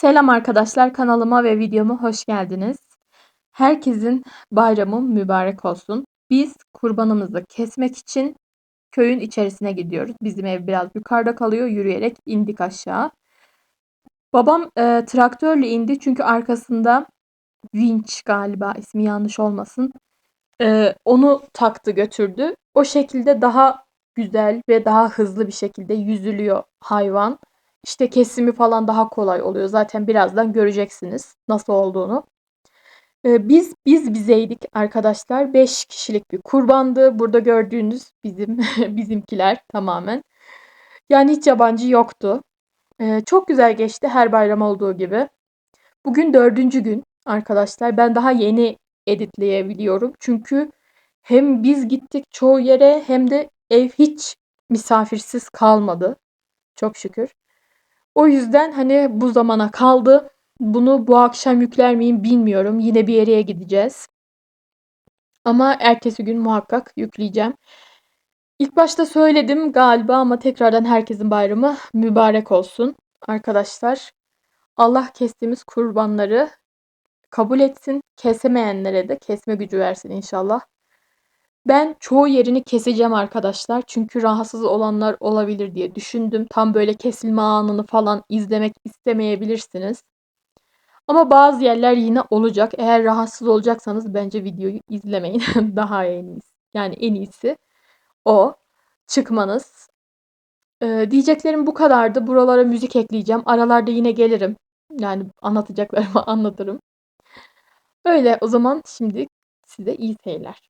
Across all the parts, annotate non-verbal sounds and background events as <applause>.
Selam arkadaşlar kanalıma ve videoma hoş geldiniz. Herkesin bayramı mübarek olsun. Biz kurbanımızı kesmek için köyün içerisine gidiyoruz. Bizim ev biraz yukarıda kalıyor. Yürüyerek indik aşağı. Babam e, traktörle indi çünkü arkasında vinç galiba ismi yanlış olmasın. E, onu taktı götürdü. O şekilde daha güzel ve daha hızlı bir şekilde yüzülüyor hayvan. İşte kesimi falan daha kolay oluyor. Zaten birazdan göreceksiniz nasıl olduğunu. Ee, biz biz bizeydik arkadaşlar. 5 kişilik bir kurbandı. Burada gördüğünüz bizim <laughs> bizimkiler tamamen. Yani hiç yabancı yoktu. Ee, çok güzel geçti her bayram olduğu gibi. Bugün dördüncü gün arkadaşlar. Ben daha yeni editleyebiliyorum. Çünkü hem biz gittik çoğu yere hem de ev hiç misafirsiz kalmadı. Çok şükür. O yüzden hani bu zamana kaldı. Bunu bu akşam yükler miyim bilmiyorum. Yine bir yere gideceğiz. Ama ertesi gün muhakkak yükleyeceğim. İlk başta söyledim galiba ama tekrardan herkesin bayramı mübarek olsun. Arkadaşlar Allah kestiğimiz kurbanları kabul etsin. Kesemeyenlere de kesme gücü versin inşallah. Ben çoğu yerini keseceğim arkadaşlar. Çünkü rahatsız olanlar olabilir diye düşündüm. Tam böyle kesilme anını falan izlemek istemeyebilirsiniz. Ama bazı yerler yine olacak. Eğer rahatsız olacaksanız bence videoyu izlemeyin. <laughs> Daha en iyisi. Yani en iyisi o. Çıkmanız. Ee, diyeceklerim bu kadardı. Buralara müzik ekleyeceğim. Aralarda yine gelirim. Yani anlatacaklarımı <laughs> anlatırım. Öyle o zaman şimdi size iyi seyirler.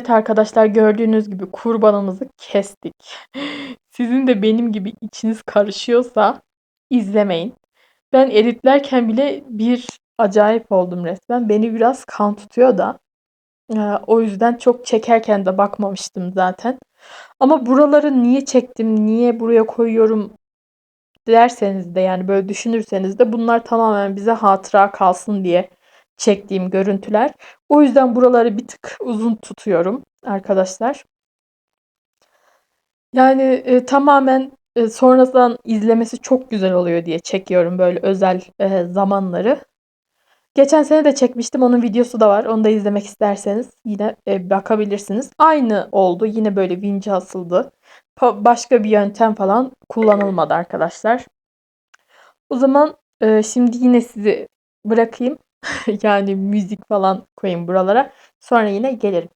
Evet arkadaşlar gördüğünüz gibi kurbanımızı kestik. <laughs> Sizin de benim gibi içiniz karışıyorsa izlemeyin. Ben editlerken bile bir acayip oldum resmen. Beni biraz kan tutuyor da. Eee, o yüzden çok çekerken de bakmamıştım zaten. Ama buraları niye çektim, niye buraya koyuyorum derseniz de yani böyle düşünürseniz de bunlar tamamen bize hatıra kalsın diye çektiğim görüntüler. O yüzden buraları bir tık uzun tutuyorum arkadaşlar. Yani, eee, tamamen, eee, sonradan izlemesi çok güzel oluyor diye çekiyorum böyle özel, eee, zamanları. Geçen sene de çekmiştim. Onun videosu da var. Onu da izlemek isterseniz yine, eee, bakabilirsiniz. Aynı oldu. Yine böyle vinçe asıldı. Pa başka bir yöntem falan kullanılmadı arkadaşlar. O zaman, eee, şimdi yine sizi bırakayım. <laughs> Yani müzik falan koyayım buralara. Sonra yine gelirim.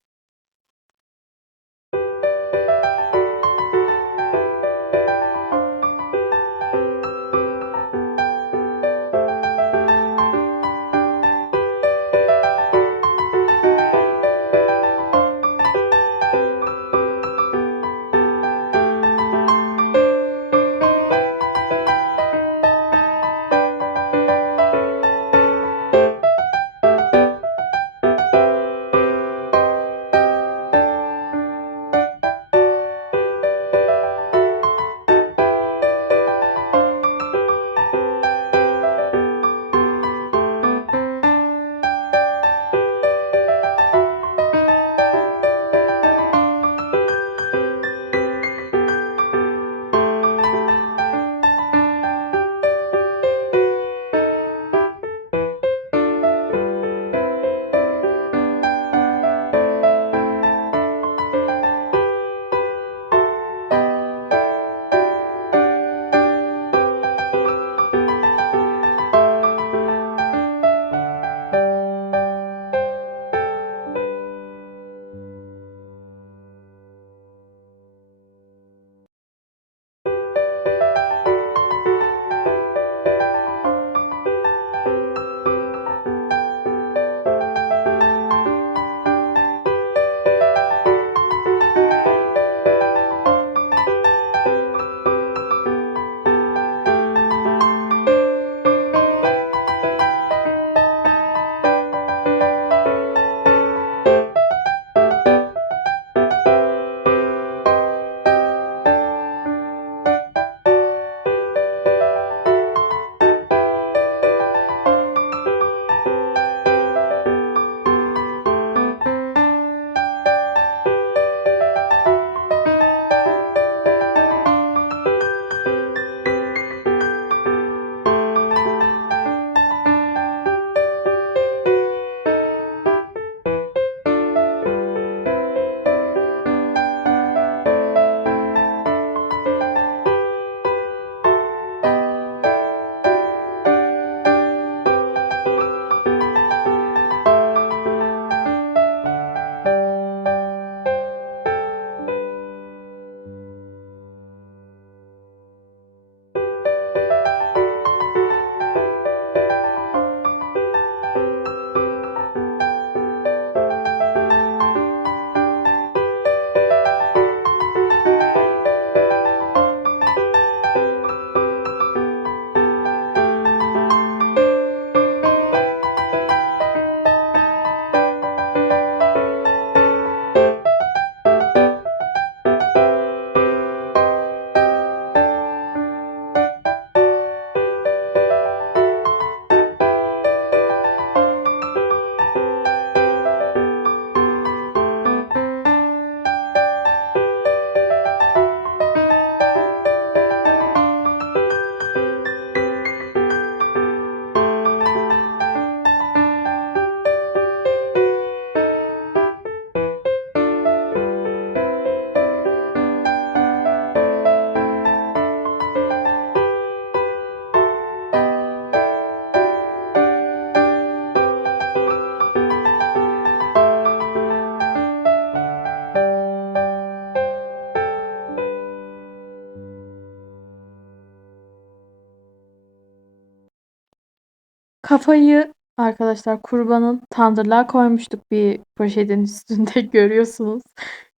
Kafayı Arkadaşlar kurbanın tandırlığa koymuştuk bir poşetin üstünde <laughs> görüyorsunuz.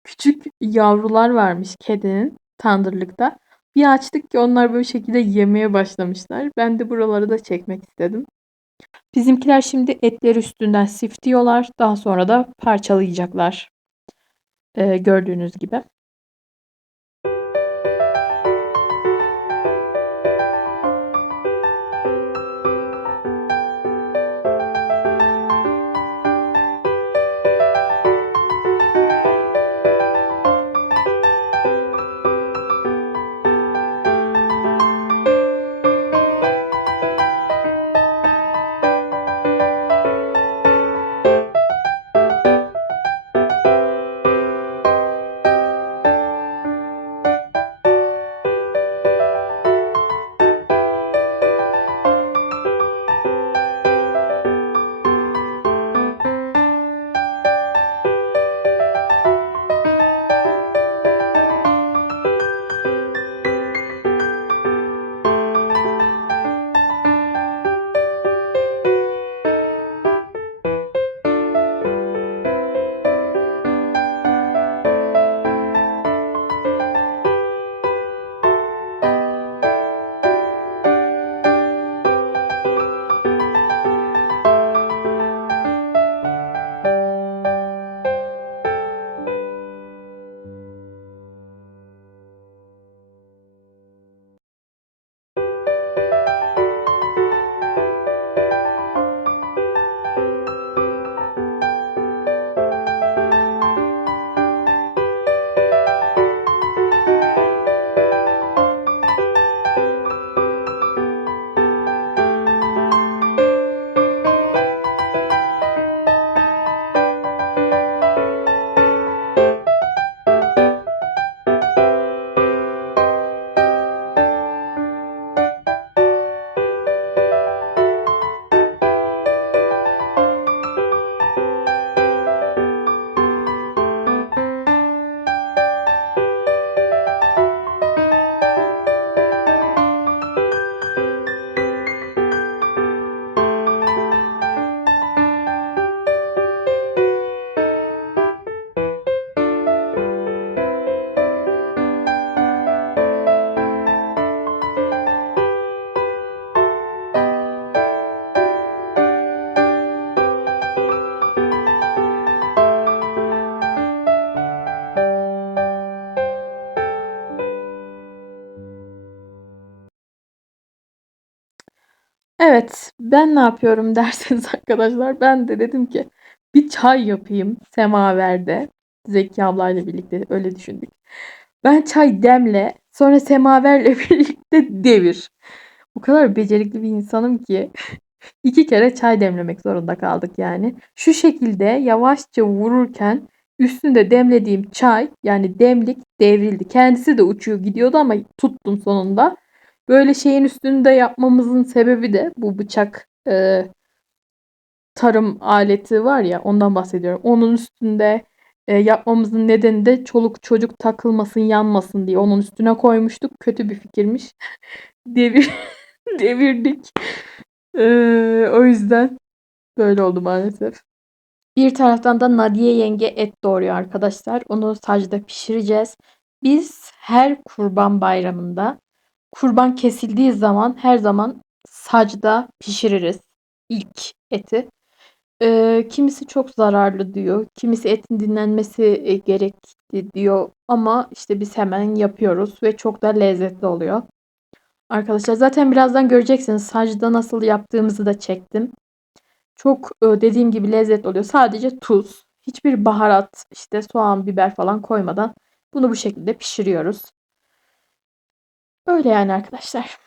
Küçük yavrular varmış kedinin tandırlıkta. Bir açtık ki onlar böyle şekilde yemeye başlamışlar. Ben de buraları da çekmek istedim. Bizimkiler şimdi etleri üstünden sifliyorlar. Daha sonra da parçalayacaklar. Ee, gördüğünüz gibi. Evet, ben ne yapıyorum <laughs> derseniz arkadaşlar ben de dedim ki bir çay yapayım semaverde. Zeki ablayla birlikte öyle düşündük. Ben çay demle sonra semaverle <laughs> birlikte devir. O kadar becerikli bir insanım ki <laughs> iki kere çay demlemek zorunda kaldık yani. Şu şekilde yavaşça vururken üstünde demlediğim çay yani demlik devrildi. Kendisi de uçuyor gidiyordu ama tuttum sonunda. Böyle şeyin üstünde yapmamızın sebebi de bu bıçak e, tarım aleti var ya ondan bahsediyorum. Onun üstünde e, yapmamızın nedeni de çoluk çocuk takılmasın yanmasın diye onun üstüne koymuştuk. Kötü bir fikirmiş. <laughs> Devir <laughs> devirdik. E, o yüzden böyle oldu maalesef. Bir taraftan da Nadiye yenge et doğuruyor arkadaşlar. Onu sacda pişireceğiz. Biz her kurban bayramında kurban kesildiği zaman her zaman sacda pişiririz ilk eti. Ee, kimisi çok zararlı diyor. Kimisi etin dinlenmesi e, gerekli diyor. Ama işte biz hemen yapıyoruz ve çok da lezzetli oluyor. Arkadaşlar zaten birazdan göreceksiniz sacda nasıl yaptığımızı da çektim. Çok e, dediğim gibi lezzetli oluyor. Sadece tuz, hiçbir baharat, işte soğan, biber falan koymadan bunu bu şekilde pişiriyoruz. Öyle yani arkadaşlar.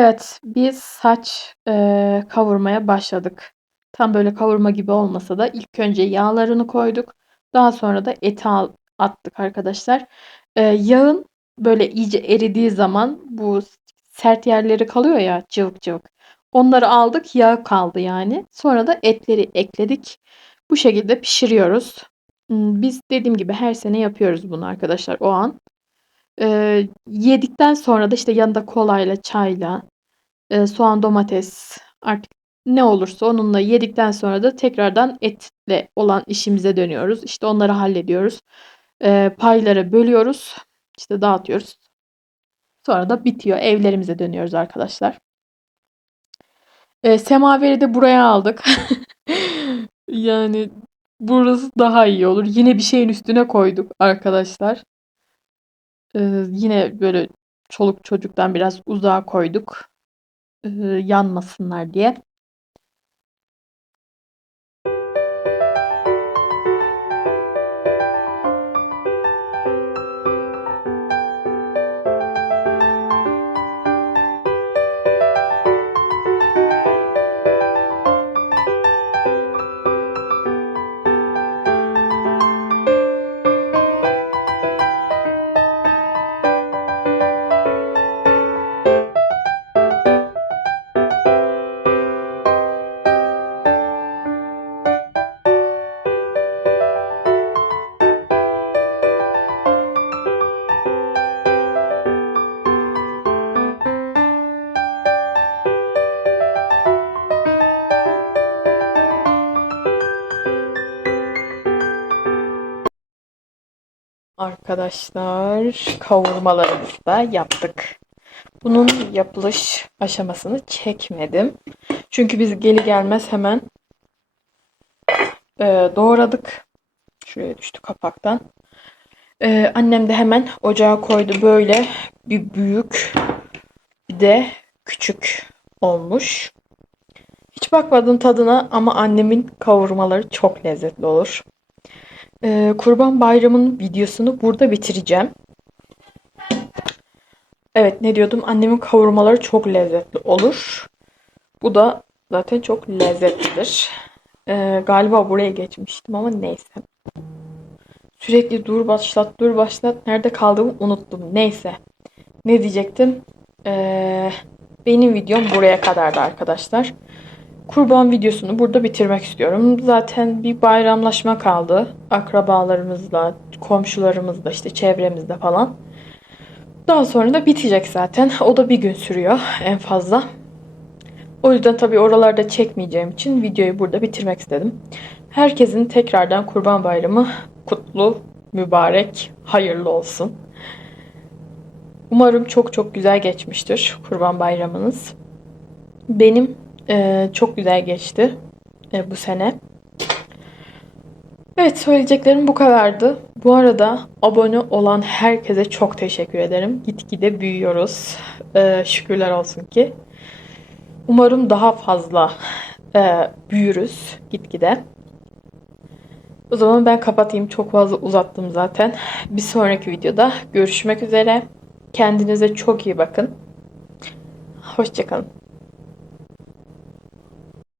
Evet, biz saç eee, kavurmaya başladık. Tam böyle kavurma gibi olmasa da ilk önce yağlarını koyduk. Daha sonra da eti al- attık arkadaşlar. Eee, yağın böyle iyice eridiği zaman bu sert yerleri kalıyor ya cıvık cıvık. Onları aldık, yağ kaldı yani. Sonra da etleri ekledik. Bu şekilde pişiriyoruz. Biz dediğim gibi her sene yapıyoruz bunu arkadaşlar o an. Eee, yedikten sonra da işte yanında kolayla, çayla, e, soğan, domates artık ne olursa onunla yedikten sonra da tekrardan etle olan işimize dönüyoruz. İşte onları hallediyoruz. E, paylara bölüyoruz. İşte dağıtıyoruz. Sonra da bitiyor. Evlerimize dönüyoruz arkadaşlar. E, semaveri de buraya aldık. <laughs> Yani burası daha iyi olur. Yine bir şeyin üstüne koyduk arkadaşlar. E, yine böyle çoluk çocuktan biraz uzağa koyduk. E, yanmasınlar diye. Arkadaşlar kavurmalarımızı da yaptık. Bunun yapılış aşamasını çekmedim. Çünkü biz geli gelmez hemen e, doğradık. Şuraya düştü kapaktan. E, annem de hemen ocağa koydu. Böyle bir büyük bir de küçük olmuş. Hiç bakmadım tadına ama annemin kavurmaları çok lezzetli olur. Ee, Kurban Bayramı'nın videosunu burada bitireceğim. Evet ne diyordum? Annemin kavurmaları çok lezzetli olur. Bu da zaten çok lezzetlidir. Ee, galiba buraya geçmiştim ama neyse. Sürekli dur başlat dur başlat. Nerede kaldığımı unuttum. Neyse. Ne diyecektim? Ee, benim videom buraya kadardı arkadaşlar. Kurban videosunu burada bitirmek istiyorum. Zaten bir bayramlaşma kaldı. Akrabalarımızla, komşularımızla, işte çevremizde falan. Daha sonra da bitecek zaten. O da bir gün sürüyor en fazla. O yüzden tabii oralarda çekmeyeceğim için videoyu burada bitirmek istedim. Herkesin tekrardan Kurban Bayramı kutlu, mübarek, hayırlı olsun. Umarım çok çok güzel geçmiştir Kurban Bayramınız. Benim ee, çok güzel geçti e, bu sene. Evet söyleyeceklerim bu kadardı. Bu arada abone olan herkese çok teşekkür ederim. Gitgide büyüyoruz. Ee, şükürler olsun ki. Umarım daha fazla e, büyürüz gitgide. O zaman ben kapatayım. Çok fazla uzattım zaten. Bir sonraki videoda görüşmek üzere. Kendinize çok iyi bakın. Hoşçakalın.